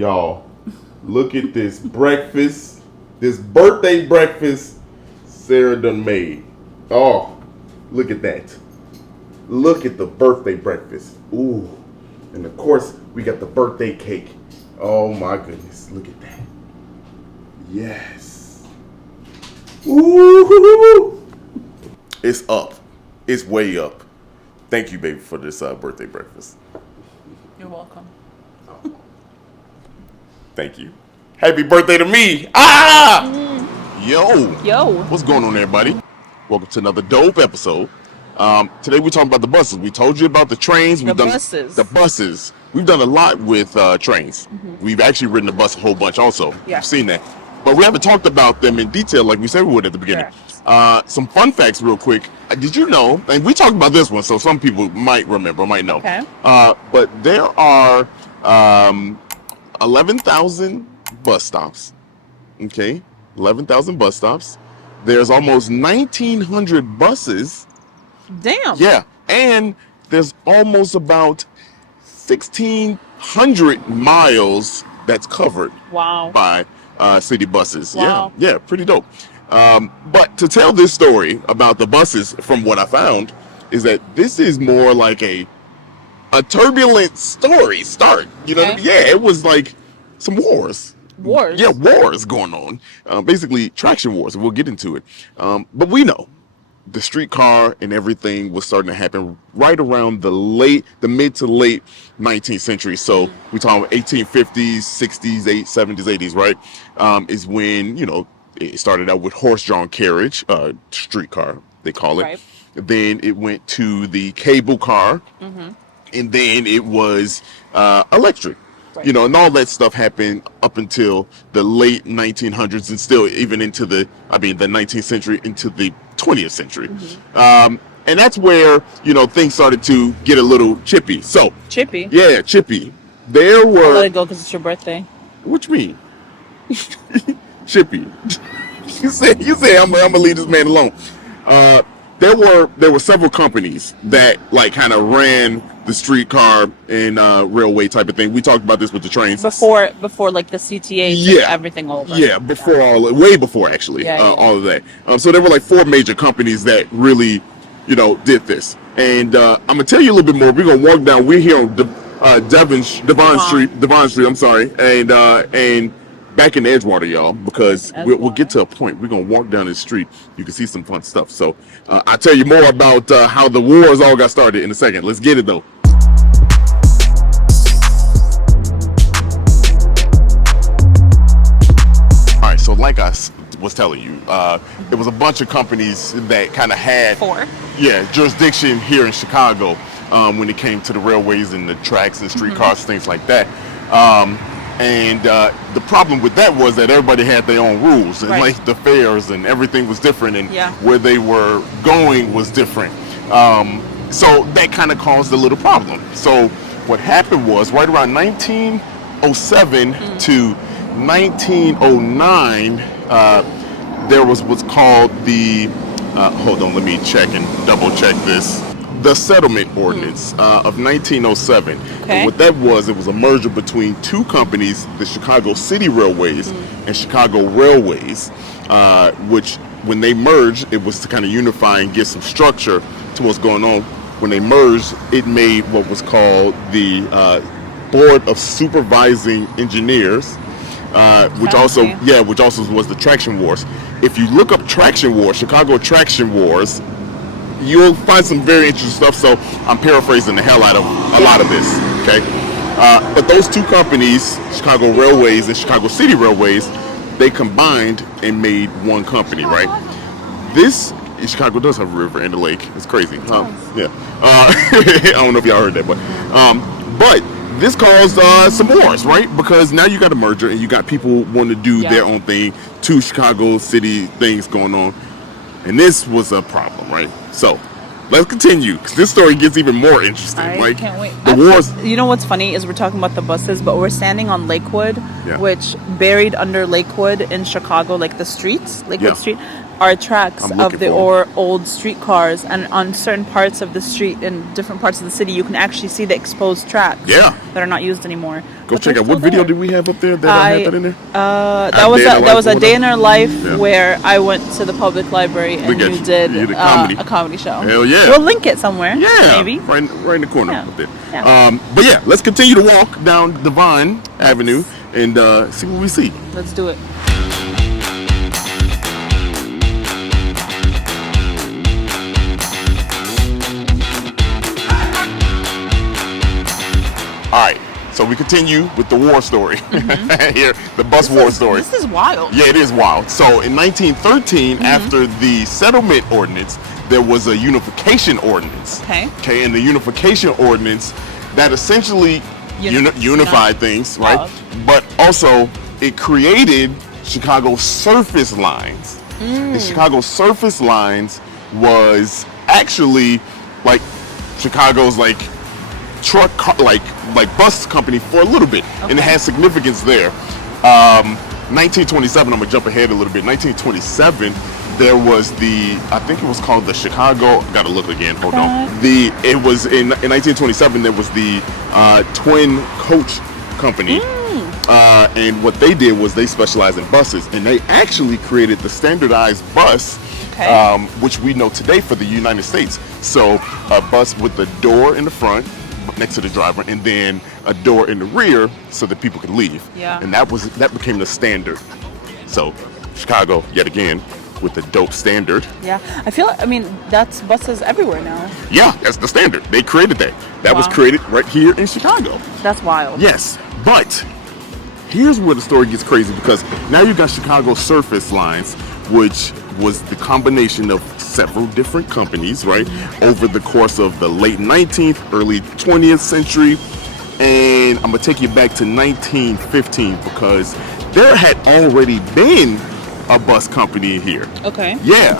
Y'all, look at this breakfast. This birthday breakfast Sarah done made. Oh, look at that. Look at the birthday breakfast. Ooh. And of course, we got the birthday cake. Oh my goodness. Look at that. Yes. Ooh. It's up. It's way up. Thank you, baby, for this birthday breakfast. You're welcome. Thank you. Happy birthday to me. Yo. What's going on, everybody? Welcome to another dope episode. Today we're talking about the buses. We told you about the trains. The buses. We've done a lot with trains. Mm-hmm. We've actually ridden the bus a whole bunch also. Yeah. You've seen that. But we haven't talked about them in detail like we said we would at the beginning. Sure. Some fun facts real quick. Did you know, and we talked about this one, so some people might remember, might know. Okay. But there are 11,000 bus stops. Okay. 11,000 bus stops. There's almost 1,900 buses. Damn. Yeah. And there's almost about 1,600 miles that's covered by city buses. Wow. Yeah, pretty dope. But to tell this story about the buses, from what I found, is that this is more like a turbulent start. You know what I mean? Yeah, it was like some wars. Yeah, wars going on. Basically, traction wars. We'll get into it. But we know the streetcar and everything was starting to happen right around the mid to late 19th century. So we talking about 1850s, 60s, 70s, 80s, right? Is when, it started out with horse-drawn carriage, streetcar, they call it. Right. Then it went to the cable car. Mm-hmm. And then it was electric. Right. And all that stuff happened up until the late 1900s and still even into the 19th century into the 20th century. Mm-hmm. And that's where, things started to get a little chippy. So chippy? Yeah, chippy. There were... I'll let it go because it's your birthday. What you mean? Chippy. You say I'm going to leave this man alone. There were several companies that kind of ran the streetcar and railway type of thing. We talked about this with the trains before like the CTA took everything over. Yeah, way before actually. All of that. So there were like 4 major companies that really, did this. And I'm gonna tell you a little bit more. We're gonna walk down. We're here on Devon Street. I'm sorry, and back in Edgewater, y'all, because we'll get to a point. We're going to walk down this street. You can see some fun stuff. So I'll tell you more about how the wars all got started in a second. Let's get it, though. All right, so like I was telling you, there was a bunch of companies that kind of had 4. Yeah, jurisdiction here in Chicago when it came to the railways and the tracks and streetcars, things like that. And the problem with that was that everybody had their own rules, and like the fares and everything was different, and where they were going was different. So that kind of caused a little problem. So what happened was right around 1907 to 1909, there was what's called the, hold on, let me check and double check this. The Settlement Ordinance of 1907. Okay. And what that was, it was a merger between 2 companies, the Chicago City Railways and Chicago Railways, which when they merged, it was to kind of unify and give some structure to what's going on. When they merged, it made what was called the Board of Supervising Engineers, which also was the Traction Wars. If you look up Traction Wars, Chicago Traction Wars, you'll find some very interesting stuff. So I'm paraphrasing the hell out of a lot of this, okay? But those 2 companies, Chicago Railways and Chicago City Railways, they combined and made one company, right? Chicago does have a river and a lake. It's crazy. Yeah. I don't know if y'all heard that, but this caused some wars, right? Because now you got a merger and you got people wanting to do their own thing, 2 Chicago City things going on. And this was a problem, right? So, let's continue, because this story gets even more interesting. I can't wait. The wars. You know what's funny is we're talking about the buses, but we're standing on Lakewood, which buried under Lakewood in Chicago, like the streets, Lakewood Street. are tracks I'm of looking the for old streetcars, and on certain parts of the street in different parts of the city, you can actually see the exposed tracks. Yeah. That are not used anymore. Go But check they're out. What still video there. did we have up there that had that in there? That was a day in our life Yeah. where I went to the public library and Look at you you. did You did comedy. a comedy show. Hell yeah. We'll link it somewhere. Yeah, Maybe. right in the corner Yeah. up there. Yeah. But yeah, let's continue to walk down Devon Avenue and see what we see. Let's do it. All right, so we continue with the war story here, the bus war story. This is wild. Yeah, it is wild. So in 1913, after the settlement ordinance, there was a unification ordinance. Okay, and the unification ordinance that essentially unified things, right? Wow. But also it created Chicago surface lines. The Chicago surface lines was actually like Chicago's truck bus company for a little bit, and it has significance there. 1927, I'm gonna jump ahead a little bit. 1927, there was I think it was called the Chicago. Gotta look again. Hold on. It was in 1927. There was the Twin Coach Company, and what they did was they specialized in buses, and they actually created the standardized bus. Which we know today for the United States. So a bus with a door in the front next to the driver, and then a door in the rear so that people could leave. Yeah. And that became the standard. So Chicago, yet again, with the dope standard. Yeah. That's buses everywhere now. Yeah, that's the standard. They created that. That was created right here in Chicago. That's wild. Yes, but here's where the story gets crazy, because now you got Chicago surface lines, which was the combination of several different companies, right, over the course of the late 19th, early 20th century. And I'm gonna take you back to 1915, because there had already been a bus company here. Okay. Yeah.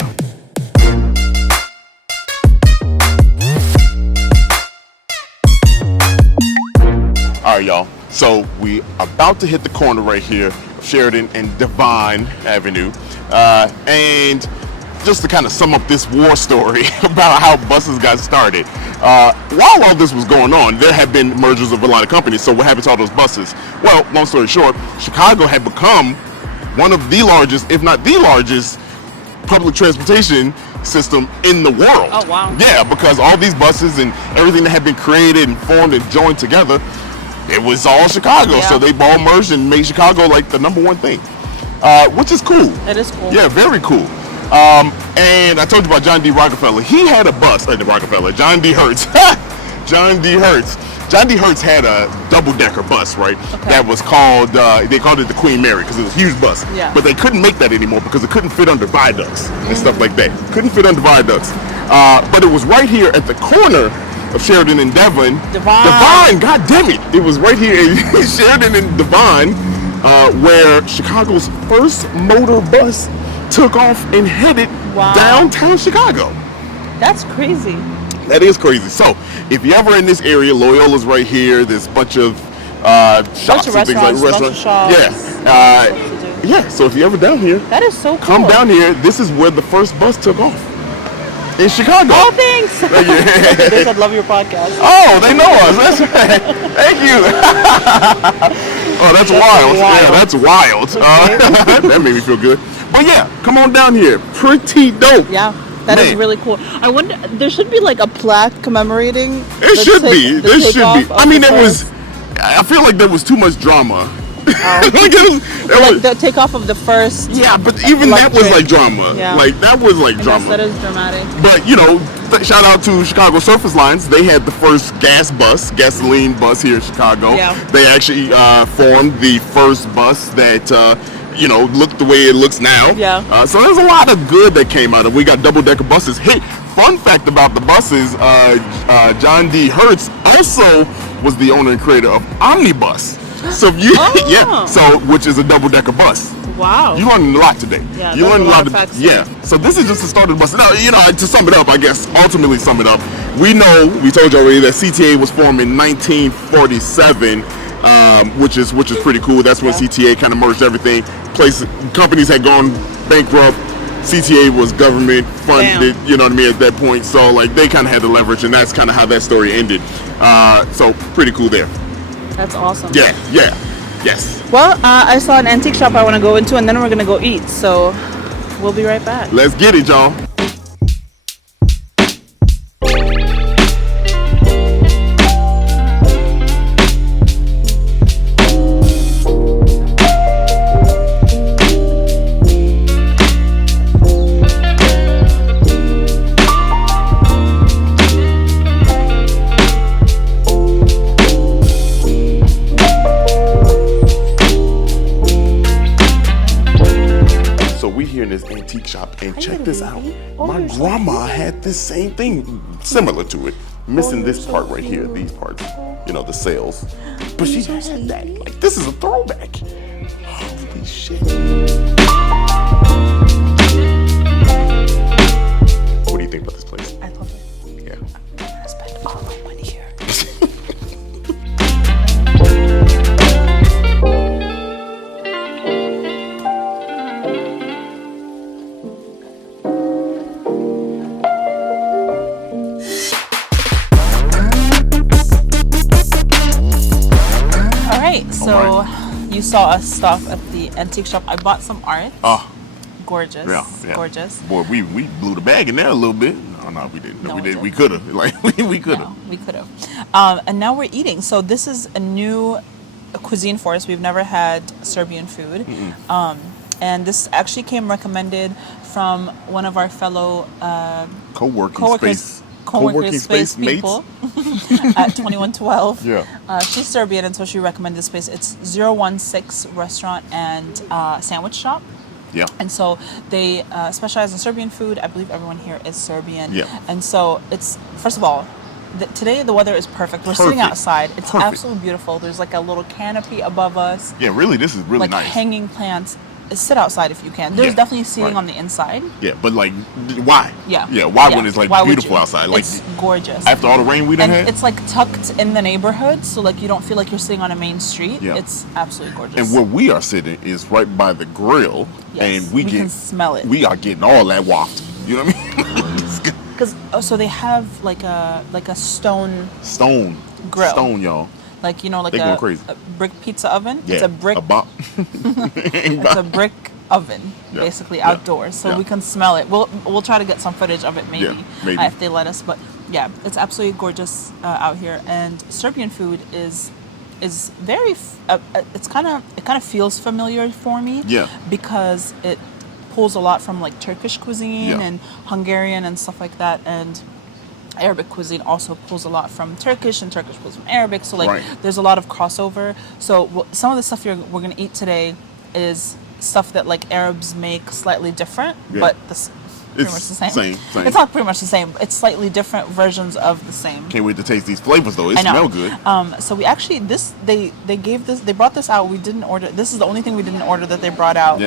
All right, y'all. So we about to hit the corner right here, Sheridan and Devon Avenue. And just to kind of sum up this war story about how buses got started. While all this was going on, there had been mergers of a lot of companies. So what happened to all those buses? Well, long story short, Chicago had become one of the largest, if not the largest, public transportation system in the world. Oh, wow. Yeah, because all these buses and everything that had been created and formed and joined together, it was all Chicago. Yeah. So they all merged and made Chicago like the number one thing, which is cool. It is cool. Yeah, very cool. And I told you about John D. Rockefeller. He had a bus, John D. Hertz. John D. Hertz. John D. Hertz had a double-decker bus, right? Okay. That was called, they called it the Queen Mary because it was a huge bus. Yeah. But they couldn't make that anymore because it couldn't fit under viaducts and stuff like that. Couldn't fit under viaducts. But it was right here at the corner of Sheridan and Devon. Devon, god damn it. It was right here in Sheridan and Devon where Chicago's first motor bus took off and headed downtown Chicago. That's crazy. That is crazy. So, if you're ever in this area, Loyola's right here. There's a bunch of shops and things like restaurants. Shops, yeah. Yeah. So if you're ever down here, that is so cool. Come down here. This is where the first bus took off in Chicago. Oh, thanks. They said love your podcast. Oh, they know us. That's right. Thank you. Oh, that's wild. Yeah, that's wild. That made me feel good. But yeah, come on down here. Pretty dope. Yeah. That is really cool. I wonder, there should be like a plaque commemorating. There should be. I mean, I feel like there was too much drama. The takeoff of the first. Yeah, but even that was like drama. Yeah. Like that was like drama. That is dramatic. But shout out to Chicago Surface Lines. They had the first gasoline bus here in Chicago. Yeah. They actually formed the first bus that looked the way it looks now. Yeah. So there's a lot of good that came out of it. We got double-decker buses. Hey, fun fact about the buses, John D. Hertz also was the owner and creator of Omnibus. So which is a double-decker bus. Wow. You learned a lot today. Yeah, you learned a lot of facts. Yeah. So this is just the start of the bus. Now, to sum it up, I guess, ultimately sum it up, we told you already that CTA was formed in 1947. Which is pretty cool. That's when CTA kind of merged everything. Companies had gone bankrupt. CTA was government funded, Damn. you know what I mean, at that point. So like they kind of had the leverage, and that's kind of how that story ended. So pretty cool there. That's awesome. Yeah, yes. Well, I saw an antique shop I want to go into, and then we're gonna go eat. So we'll be right back. Let's get it, y'all. Here in this antique shop, and check this out. My grandma had this same thing, similar to it, missing this part right here, these parts, you know, the sails. But she had that. Like, this is a throwback. Holy shit. What do you think about this place? I love it. Yeah. I'm gonna spend all my money here. So you saw us stop at the antique shop. I bought some art. Oh, gorgeous. Yeah. Gorgeous. Boy, we blew the bag in there a little bit. No, we didn't. No, we we did. didn't. We could have. Like we could have. No, we could have. And now we're eating. So this is a new cuisine for us. We've never had Serbian food. And this actually came recommended from one of our fellow co-working space people at 2112. Yeah. She's Serbian, and so she recommended this place. It's 016 Restaurant and Sandwich Shop. Yeah. And so they specialize in Serbian food. I believe everyone here is Serbian. Yeah. And so it's, first of all, today the weather is perfect. We're sitting outside. It's absolutely beautiful. There's like a little canopy above us. Yeah, really, this is really like nice. Hanging plants. Sit outside if you can. There's definitely seating on the inside. Yeah, but like, why? Yeah. Yeah, why when it's like beautiful outside? Like, it's gorgeous. After all the rain we done and had? it's like tucked in the neighborhood, so like you don't feel like you're sitting on a main street. Yeah. It's absolutely gorgeous. And where we are sitting is right by the grill, Yes, and we can smell it. We are getting all that waft. You know what I mean? Because so they have like a stone grill. Stone, y'all. Like, you know, like going crazy. a brick pizza oven. Yeah, It's a brick. It's a brick oven, basically outdoors, so we can smell it. We'll try to get some footage of it, maybe if they let us. But yeah, it's absolutely gorgeous out here, and Serbian food is very. It kind of feels familiar for me. Yeah. Because it pulls a lot from like Turkish cuisine and Hungarian and stuff like that, and Arabic cuisine also pulls a lot from Turkish, and Turkish pulls from Arabic. So like, there's a lot of crossover. So some of the stuff we're gonna eat today is stuff that like Arabs make slightly different, but pretty much the same. It's not pretty much the same. It's slightly different versions of the same. Can't wait to taste these flavors though. It smells good. So we actually they brought this out. We didn't order. This is the only thing we didn't order that they brought out.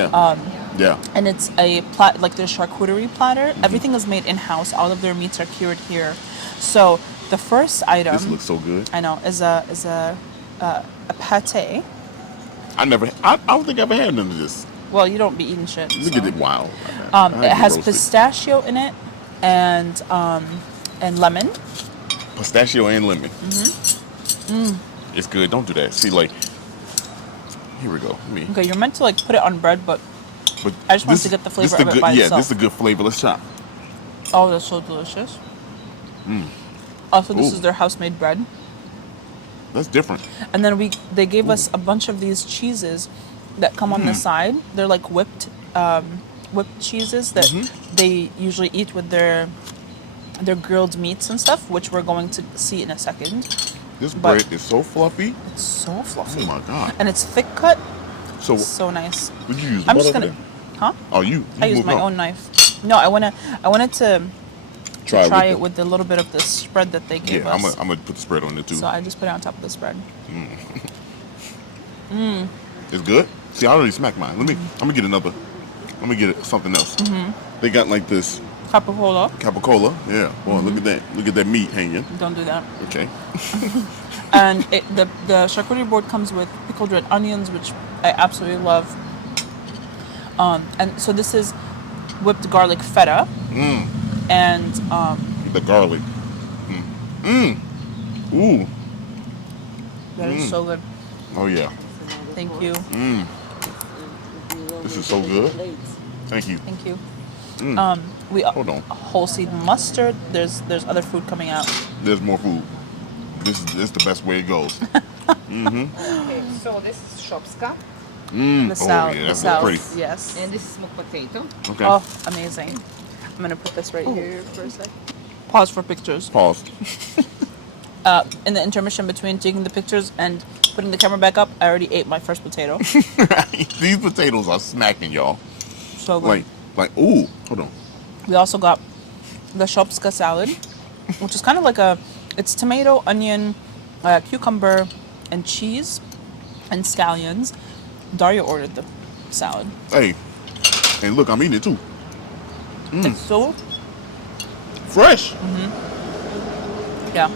Yeah. And it's a like their charcuterie platter. Everything is made in house. All of their meats are cured here. So the first item. This looks so good. I know is a pate. I don't think I ever had none of this. Well, you don't be eating shit. Look at it, wow. It has pistachio in it and lemon. Pistachio and lemon. It's good. Don't do that. See, like, here we go. Okay, you're meant to like put it on bread, but I just wanted to get the flavor of it by itself. Yeah, this is a good flavor. Let's try. Oh, that's so delicious. Also, this is their house-made bread. That's different. And then they gave us a bunch of these cheeses that come on the side. They're like whipped cheeses that they usually eat with their grilled meats and stuff, which we're going to see in a second. This bread is so fluffy. It's so fluffy. Oh my god! And it's thick cut. So nice. Did you use? I'm just gonna. Huh? Oh, you I used my own knife. No, I wanted to try it with a little bit of the spread that they gave us. I'm gonna put the spread on it too. So I just put it on top of the spread. It's good. See, I already smacked mine. I'm gonna get another. Let me get something else. They got like this capicola. Yeah. Boy, look at that. Look at that meat hanging. Don't do that. Okay. And the charcuterie board comes with pickled red onions, which I absolutely love. And so this is whipped garlic feta, and the garlic. Ooh. that is so good. Oh yeah. Thank you. This is so good. Thank you. Thank you. We Hold on. whole seed mustard. There's other food coming out. There's more food. This is the best way it goes. Okay, so this is shopska, The salad. yeah, the that's salad. pretty. Yes. and this is smoked potato. Okay. Oh, amazing. I'm gonna put this right here for a sec. Pause for pictures. Pause. In the intermission between taking the pictures and putting the camera back up, I already ate my first potato. These potatoes are smacking, y'all. So good. Ooh. Hold on. We also got the shopska salad, which is kind of like it's tomato, onion, cucumber, and cheese, and scallions. Daria ordered the salad. Hey, look, I'm eating it too. It's so Fresh. yeah.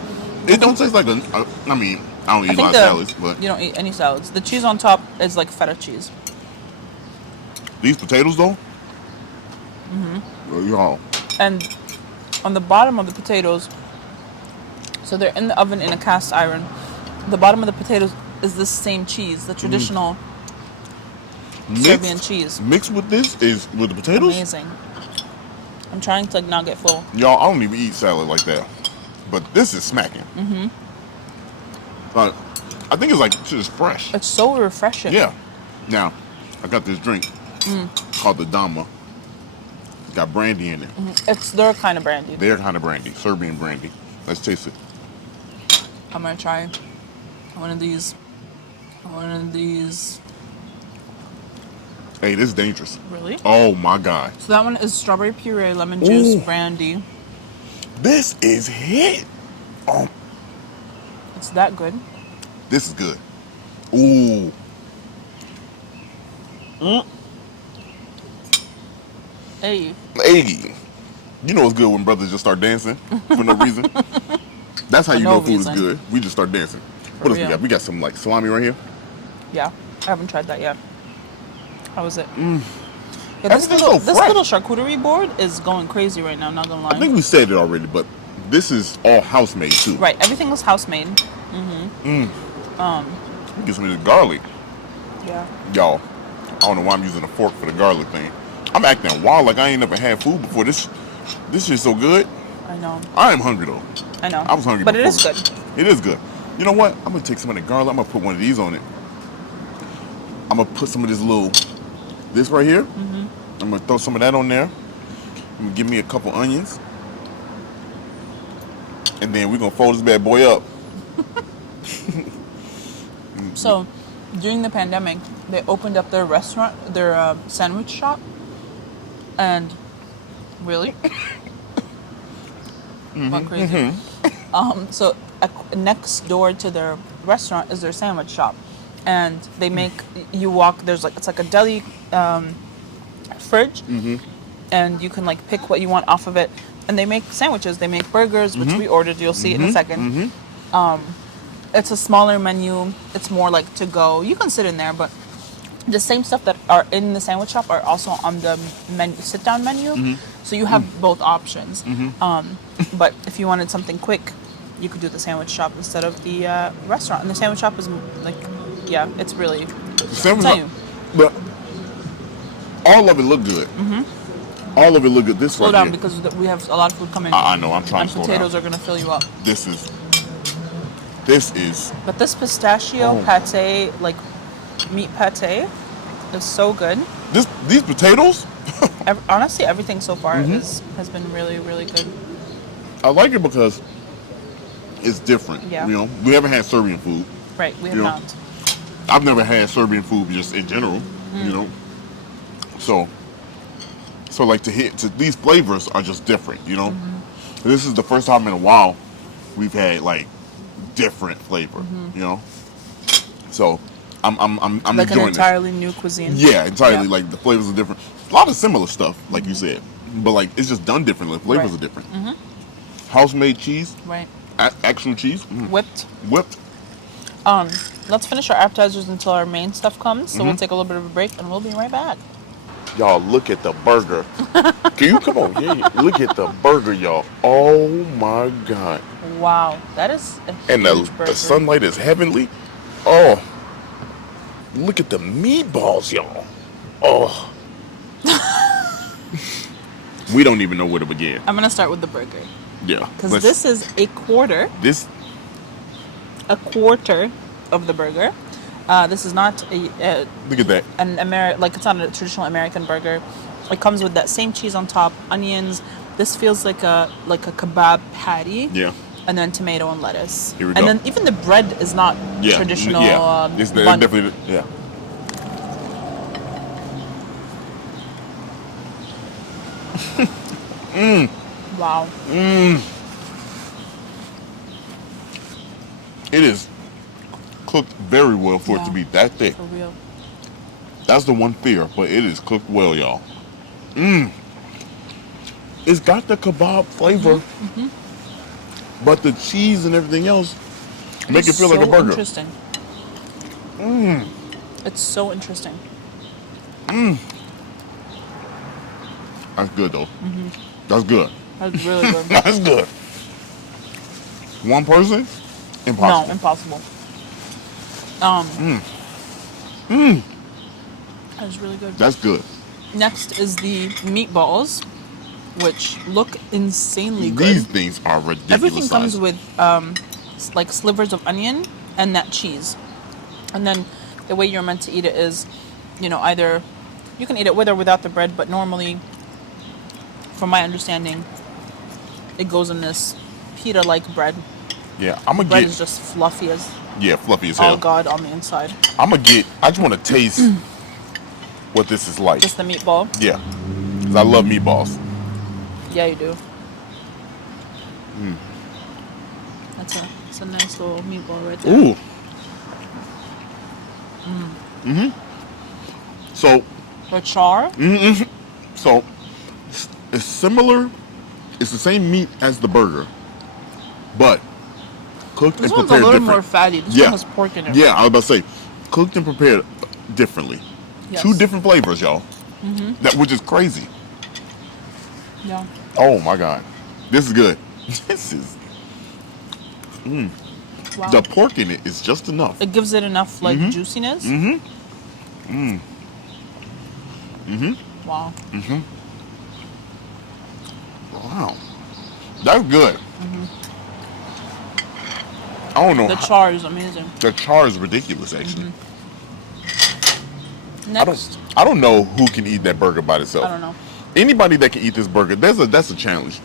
It don't taste like I mean, I don't eat a lot of salads, but you don't eat any salads. The cheese on top is like feta cheese. these potatoes though. Oh, y'all. And on the bottom of the potatoes, so they're in the oven in a cast iron. The bottom of the potatoes is this same cheese, the traditional Serbian cheese. Mixed with this is with the potatoes. Amazing. I'm trying to not get full. Y'all, I don't even eat salad like that, but this is smacking. But I think it's like just fresh. It's so refreshing. Yeah. Now, I got this drink called the Dama. It's got brandy in it. It's their kind of brandy. Their kind of brandy, Serbian brandy. Let's taste it. I'm gonna try one of these. One of these. Hey, this is dangerous. Really? Oh my God. So that one is strawberry puree, lemon juice, Ooh. brandy. This is hit. Oh, It's that good. this is good. Ooh. Hey. Hey. You know it's good when brothers just start dancing for no reason. That's how For you no know food reason. is good. We just start dancing. For What else we real. got? We got some like salami right here. Yeah. I haven't tried that yet. How was it? Yeah, Everything's so this fresh. little charcuterie board is going crazy right now, not gonna lie. I think we said it already, but this is all house made too. Right, everything was house made. We get some of this garlic. Yeah. Y'all, I don't know why I'm using a fork for the garlic thing. I'm acting wild like I ain't never had food before. This shit's so good. I know. I am hungry though. I know. I was hungry But it before. is good. It is good. You know what? I'm gonna take some of the garlic. I'm gonna put one of these on it. I'm gonna put some of this right here. I'm gonna throw some of that on there. I'm gonna give me a couple onions. And then we're gonna fold this bad boy up. So, during the pandemic, they opened up their restaurant, their sandwich shop, and really, went crazy. So next door to their restaurant is their sandwich shop, and they make you walk. It's like a deli fridge, and you can like pick what you want off of it. And they make sandwiches. They make burgers, which we ordered. You'll see it in a second. It's a smaller menu. It's more like to go. You can sit in there, but the same stuff that are in the sandwich shop are also on the sit down menu. So you have both options. But if you wanted something quick, you could do the sandwich shop instead of the restaurant. And the sandwich shop is like, yeah, it's really. Sandwich I'll tell shop- you. But all of it look good. All of it look good. This Slow right down here. because we have a lot of food coming. I know. I'm trying And to slow potatoes down. are gonna fill you up. This is. But this pistachio pate, like meat pate, is so good. These potatoes. Honestly, everything so far has been really, really good. I like it because it's different. Yeah. You know, we haven't had Serbian food. Right, we have You know, not. I've never had Serbian food just in general. You know, so like these flavors are just different. You know, this is the first time in a while we've had like different flavor. You know, so I'm Like an enjoying entirely new cuisine. Yeah, entirely. Yeah. Like the flavors are different. A lot of similar stuff, like you said, but like it's just done differently. The flavors Right. are different. House-made cheese, Right. actual cheese, Whipped. whipped. Let's finish our appetizers until our main stuff comes. So we'll take a little bit of a break and we'll be right back. Y'all, look at the burger. Can you come on? Yeah, look at the burger, y'all. Oh my God. Wow, that is a And huge burger. the sunlight is heavenly. Oh, look at the meatballs, y'all. Oh. We don't even know where to begin. I'm gonna start with the burger. Yeah. Because this is a quarter. A quarter of the burger. This is not a look at that. Like it's not a traditional American burger. It comes with that same cheese on top, onions. This feels like a kebab patty. Yeah. And then tomato and lettuce. Here we go. And then even the bread is not traditional. Yeah. It's definitely yeah. Wow. It is cooked very well for it to be that thick. For real. That's the one fear, but it is cooked well, y'all. It's got the kebab flavor, but the cheese and everything else make it feel like a burger. Interesting. It's so interesting. That's good though. That's good. That's really good. That's good. One person? Impossible. No, impossible. That's really good. That's good. Next is the meatballs, which look insanely good. These things are ridiculous. Everything size. comes with like slivers of onion and that cheese. And then the way you're meant to eat it is, either you can eat it with or without the bread, but normally, from my understanding, it goes in this pita-like bread. Yeah, I'm gonna Bread get. is just fluffy as Fluffy as hell. all God on the inside. I'm gonna get. I just want to taste what this is like. Just the meatball. Yeah, because I love meatballs. Yeah, you do. That's a nice little meatball right there. Ooh. So. The char. So, it's similar. It's the same meat as the burger, but cooked This and one's a prepared little different. more fatty. This one has pork in it. Yeah, I was about to say, cooked and prepared differently. Yes. 2 different flavors, y'all. Which is crazy. Yeah. Oh my God, this is good. This is. Wow. The pork in it is just enough. It gives it enough juiciness. Wow. Wow, that's good. I don't know. The char is amazing. The char is ridiculous, actually. Next. I don't know who can eat that burger by itself. I don't know. Anybody that can eat this burger, that's a challenge.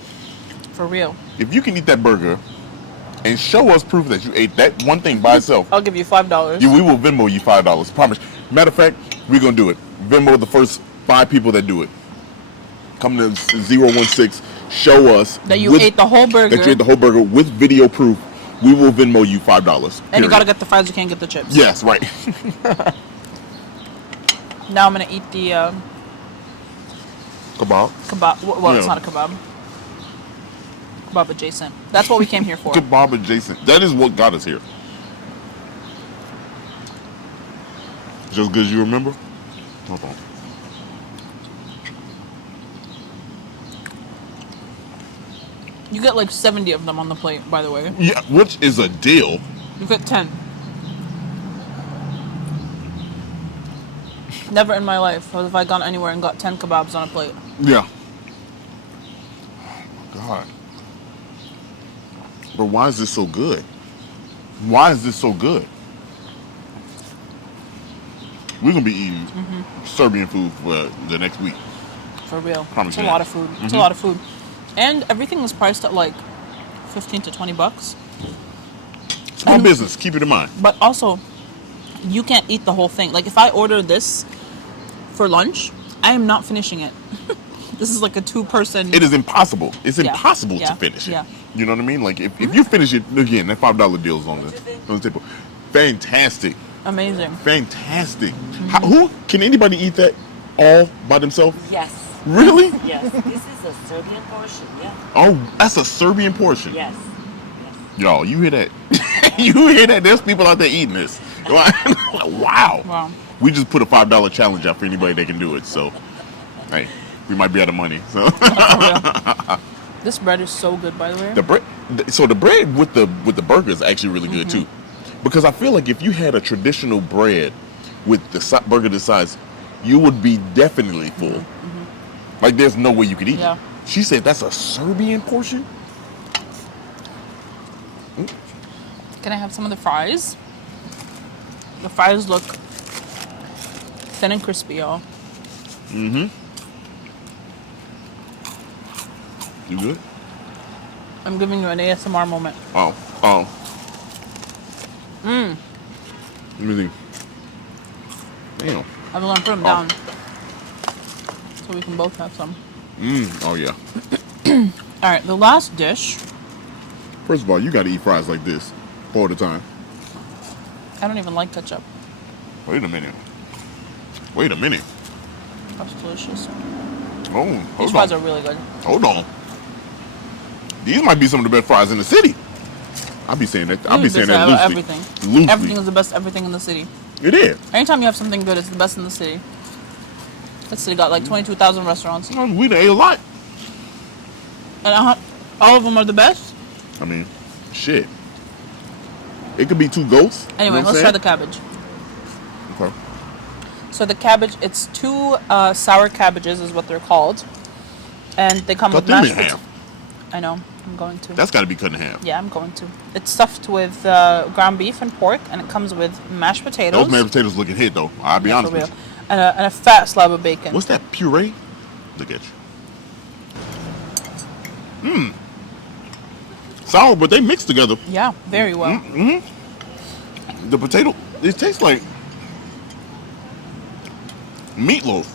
For real. If you can eat that burger and show us proof that you ate that one thing by itself, I'll give you $5. we will Venmo you $5. Promise. Matter of fact, we're gonna do it. Venmo the first 5 people that do it. Come to 016. Show us That you ate the whole burger. That you ate the whole burger with video proof. We will Venmo you $5. And you gotta get the fries. You can't get the chips. Yes, right. Now I'm gonna eat the Kebab. kebab. Well, it's Yeah. not a kebab. Kebab adjacent. That's what we came here for. Kebab adjacent. That is what got us here. Just because you remember? Hold on. You get like 70 of them on the plate, by the way. Yeah, which is a deal. You get 10. Never in my life have I gone anywhere and got 10 kebabs on a plate. Yeah. Oh my God. But why is this so good? Why is this so good? We're going to be eating Serbian food for the next week. For real. Promise It's a you lot that. of food. It's a lot of food. And everything is priced at like 15 to 20 bucks. Small business. Keep it in mind. But also, you can't eat the whole thing. Like if I order this for lunch, I am not finishing it. This is like a 2-person. It is impossible. It's Yeah. impossible Yeah. to finish it. Yeah. You know what I mean? Like if you finish it, again, that $5 deal is on the table. Fantastic. Amazing. Fantastic. Who can anybody eat that all by themselves? Yes. Really? Yes. This is a Serbian portion, yeah. Oh, that's a Serbian portion. Yes. Yo, you hear that? You hear that? There's people out there eating this. Wow. Wow. We just put a $5 challenge out for anybody that can do it. So Hey, we might be out of money. So This bread is so good, by the way. the bread. So the bread with the burger is actually really good too, because I feel like if you had a traditional bread with the burger this size, you would be definitely full. Like there's no way you could eat it. She said that's a Serbian portion. Can I have some of the fries? The fries look thin and crispy, y'all. You good? I'm giving you an ASMR moment. Oh. Let me see. Damn. I'm gonna put them down so we can both have some. Oh yeah. All right, the last dish. First of all, you got to eat fries like this all the time. I don't even like ketchup. Wait a minute. That's delicious. Oh, These fries are really good. Hold on. These might be some of the best fries in the city. I'll be saying that. I'll be saying that loosely. Everything. Loosely. Everything is the best. Everything in the city. It is. Anytime you have something good, it's the best in the city. This city got like 22,000 restaurants. You know, we done ate a lot. And all of them are the best? I mean, shit. It could be two goats. Anyway, let's try the cabbage. Okay. So the cabbage, it's 2 sour cabbages is what they're called. And they come with mashed potatoes. I know, I'm going to. That's got to be cut in half. Yeah, I'm going to. It's stuffed with ground beef and pork, and it comes with mashed potatoes. Those mashed potatoes looking hit, though. I'll be honest with you. And a fat slab of bacon. What's that, puree? Look at you. Sour, but they mix together. Yeah, very well. The potato, it tastes like meatloaf.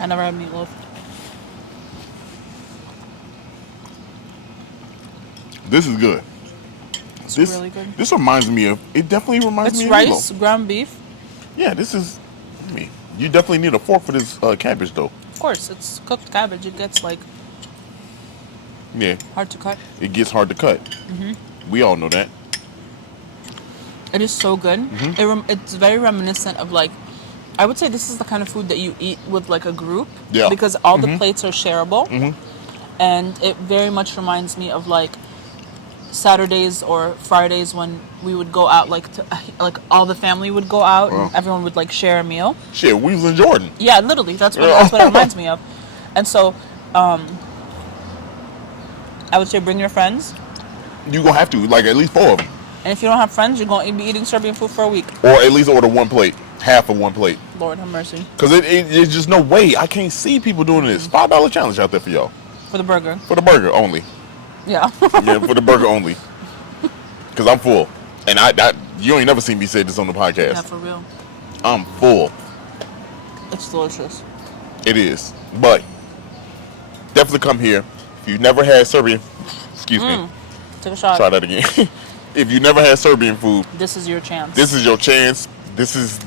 I never had meatloaf. This is good. It's really good. This reminds me of, it definitely reminds me of rice, meatloaf. ground beef. Yeah, this is, I mean, you definitely need a fork for this cabbage, though. Of course, it's cooked cabbage. It gets like hard to cut. It gets hard to cut. We all know that. It is so good. It's very reminiscent of like, I would say this is the kind of food that you eat with like a group. Yeah. Because all the plates are shareable. And it very much reminds me of like Saturdays or Fridays when we would go out, like all the family would go out and everyone would like share a meal. Shit, we was in Jordan. Yeah, literally. That's what it reminds me of. And so, I would say bring your friends. You gonna have to, like at least 4 of them. And if you don't have friends, you're going to be eating Serbian food for a week. Or at least order one plate, half of one plate. Lord have mercy. Because it's just no way. I can't see people doing this. $5 challenge out there for y'all. For the burger. For the burger only. Yeah. Yeah, for the burger only. Because I'm full. And you ain't never seen me say this on the podcast. Yeah, for real. I'm full. It's delicious. It is. But definitely come here. If you've never had Serbian, excuse me. Take a shot. Try that again. If you never had Serbian food, this is your chance. This is your chance. This is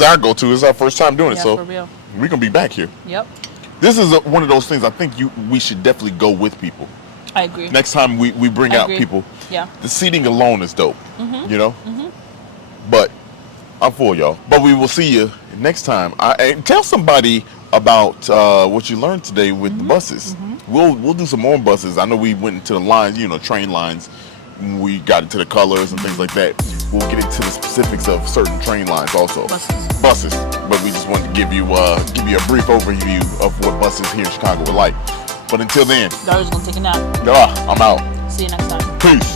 our go-to. This is our first time doing it. So for real. We're going to be back here. Yep. This is one of those things I think we should definitely go with people. I agree. Next time we bring out people. Yeah. The seating alone is dope. You know? But I'm full, y'all. But we will see you next time. And tell somebody about what you learned today with the buses. We'll do some more buses. I know we went into the lines, train lines. We got into the colors and things like that. We'll get into the specifics of certain train lines also. Buses. But we just wanted to give you a brief overview of what buses here in Chicago are like. But until then, Daria's gonna take a nap. I'm out. See you next time. Peace.